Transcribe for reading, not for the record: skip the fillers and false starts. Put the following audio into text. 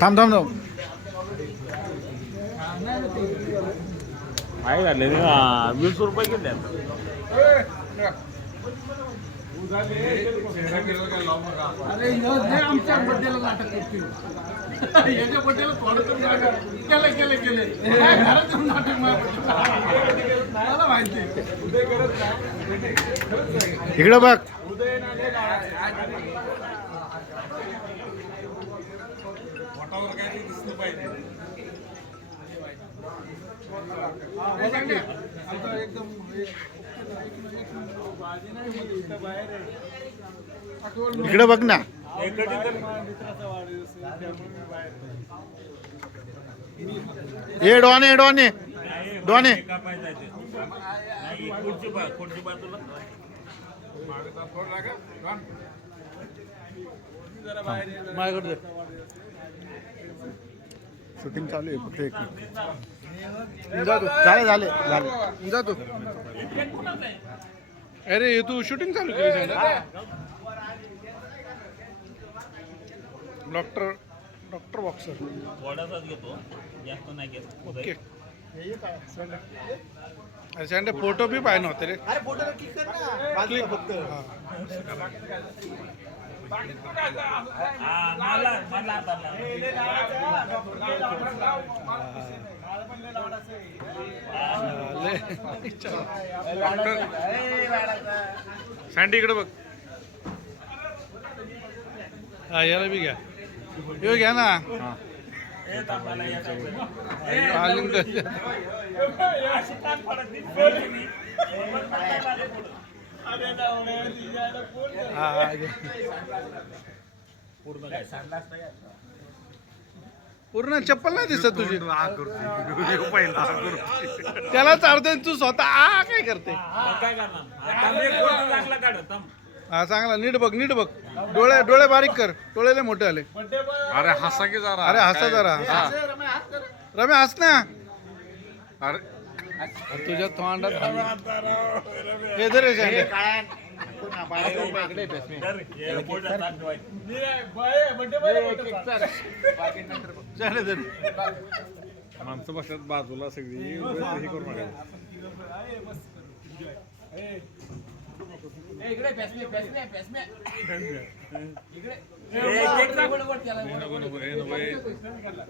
थांब थांब थांब काय झाले 20 रुपये घेतले अरे आमच्या बड्डेला नाटक करतील याच्या बड्डेला थोडं केलं घरात जाऊन नाटक मला माहिती इकडं बघ इकडे बघ ना ए डॉने डॉने डॉने शूटिंग चालू आहे फक्त एक झाले झाले झाले जातो अरे तू शूटिंग चालू केली डॉक्टर बॉक्सर घेतो जास्त नाही घेत ओके अरे फोटो बी पाहिजे होते रे सँडी इकडे बघ हा याला बी घ्या यो घ्या ना पूर्ण चप्पल नाही दिसत तुझी त्याला चालतंय तू स्वतः काय करते हा चांगला नीट बघ डोळे बारीक कर डोळे लय मोठे आले अरे हसा की जरा अरे हसा जरा रम्या हस ना अरे तुझ्या तोंडात हे धर रे माणसं बसतात बाजूला सगळी हे करू नका इकडे